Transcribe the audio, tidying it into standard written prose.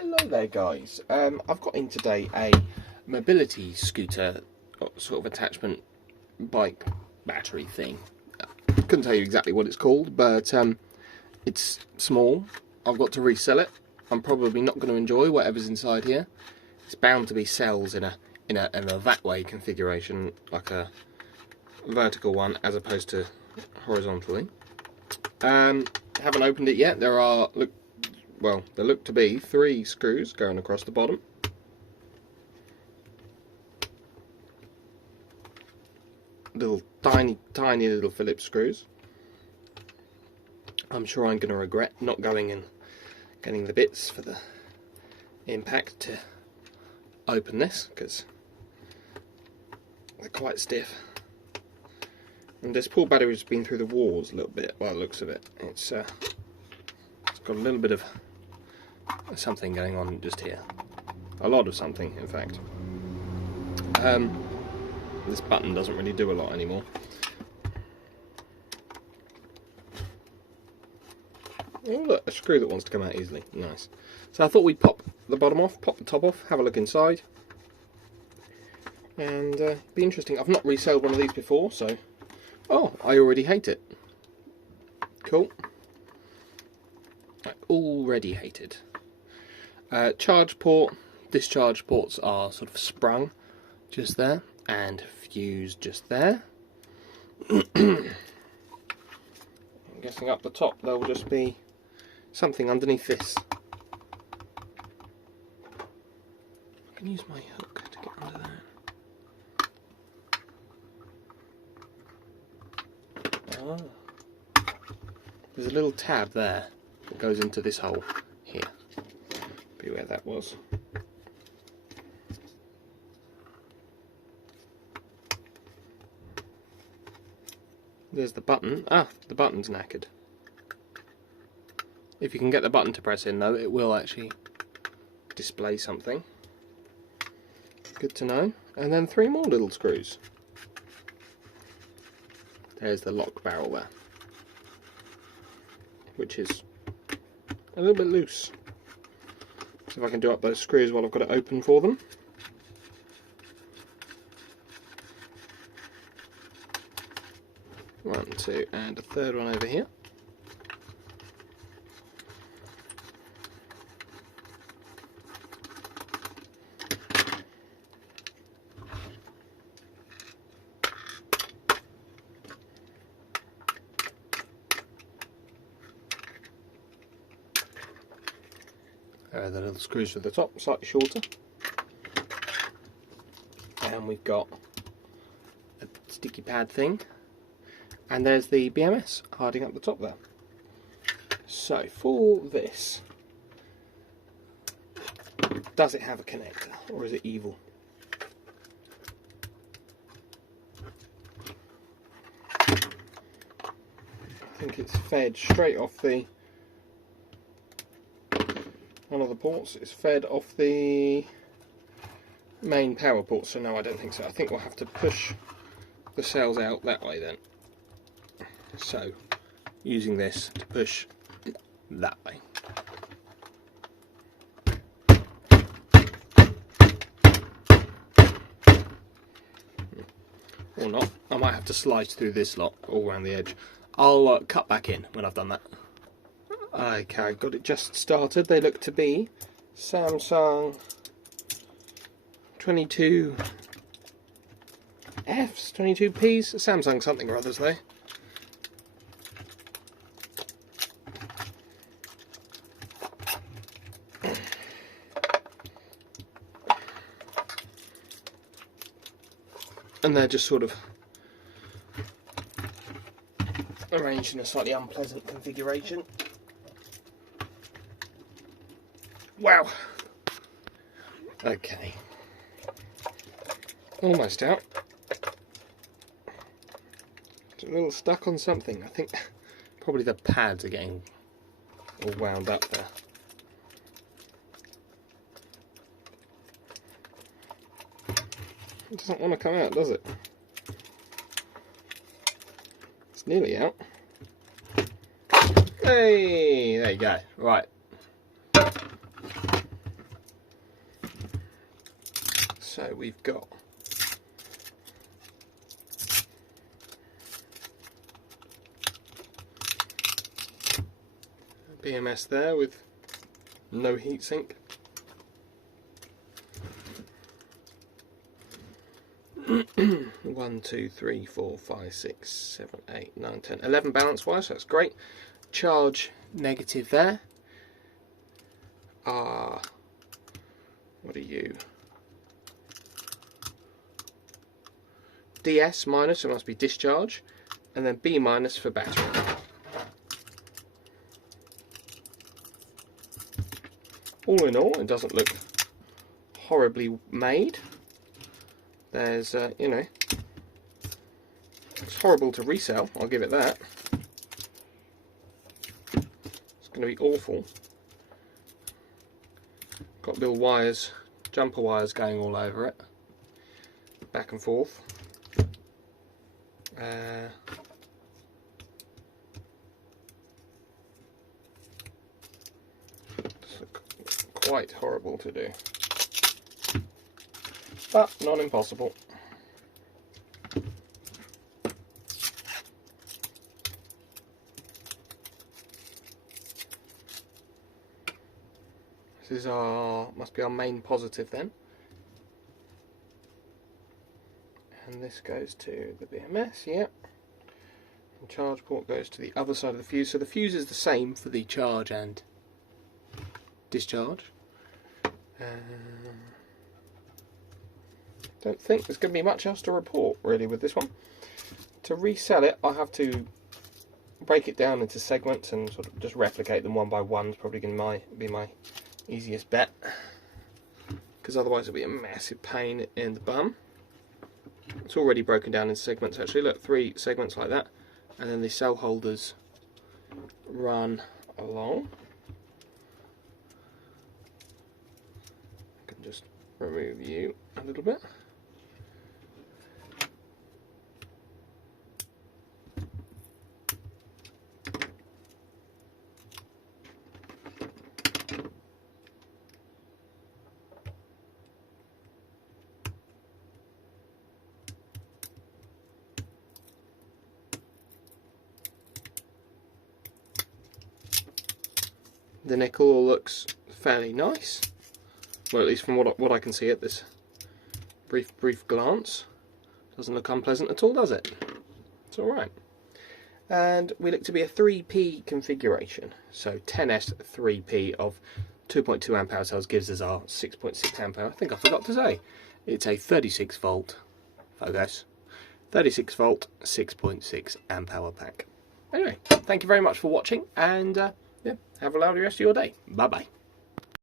Hello there guys, I've got in today a mobility scooter sort of attachment bike battery thing. Couldn't tell you exactly what it's called, but it's small. I've got to resell it. I'm probably not going to enjoy whatever's inside here. It's bound to be cells in a that way configuration, like a vertical one as opposed to horizontally. Haven't opened it yet. There look to be 3 screws going across the bottom. Little tiny little Phillips screws. I'm sure I'm going to regret not going and getting the bits for the impact to open this, because they're quite stiff. And this poor battery's been through the walls a little bit by the looks of it. It's got a little bit of something going on just here. A lot of something, in fact. This button doesn't really do a lot anymore. Oh look, a screw that wants to come out easily. Nice. So I thought we'd pop the bottom off, pop the top off, have a look inside. And be interesting. I've not resold one of these before, so... Oh, I already hate it. Cool. I already hate it. Charge port, discharge ports are sort of sprung just there, and fused just there. I'm guessing up the top there will just be something underneath this. I can use my hook to get under there. There's a little tab there that goes into this hole here. Be where that was. There's the button. Ah, the button's knackered. If you can get the button to press in though, it will actually display something. Good to know. And then 3 more little screws. There's the lock barrel there, which is a little bit loose. See if I can do up those screws while I've got it open for them. One, two, and a third one over here. The little screws for the top, slightly shorter. And we've got a sticky pad thing. And there's the BMS hiding up the top there. So for this, does it have a connector or is it evil? I think it's fed straight off the one of the ports. Is fed off the main power port, so no, I don't think so. I think we'll have to push the cells out that way then. So, using this to push that way. Or not. I might have to slice through this lot all around the edge. I'll cut back in when I've done that. Okay, got it just started. They look to be Samsung 22Fs, 22Ps, Samsung something or others though. And they're just sort of arranged in a slightly unpleasant configuration. Wow. Okay. Almost out. It's a little stuck on something. I think probably the pads are getting all wound up there. It doesn't want to come out, does it? It's nearly out. Hey, there you go. Right. So we've got BMS there with no heatsink. One, two, three, 4, 5, 6, 7, 8, 9, 10, 11 balance wires, so that's great. Charge negative there. What are you? DS minus, so it must be discharge, and then B minus for battery. All in all, it doesn't look horribly made. There's, you know, it's horrible to resell, I'll give it that. It's going to be awful. Got little wires, jumper wires going all over it, back and forth. It's quite horrible to do, but not impossible. This is must be our main positive then. And this goes to the BMS, yeah. And charge port goes to the other side of the fuse. So the fuse is the same for the charge and discharge. Don't think there's going to be much else to report really with this one. To resell it, I have to break it down into segments and sort of just replicate them one by one. Is probably going to be my easiest bet, because otherwise it'll be a massive pain in the bum. It's already broken down in segments actually. Look, 3 segments like that, and then the cell holders run along. I can just remove you a little bit. The nickel all looks fairly nice. Well, at least from what I can see at this brief glance. Doesn't look unpleasant at all, does it? It's alright. And we look to be a 3P configuration. So 10S 3P of 2.2 amp hour cells gives us our 6.6 amp hour. I think I forgot to say. It's a 36 volt, focus, 36 volt 6.6 amp hour pack. Anyway, thank you very much for watching, and yeah, have a lovely rest of your day. Bye bye.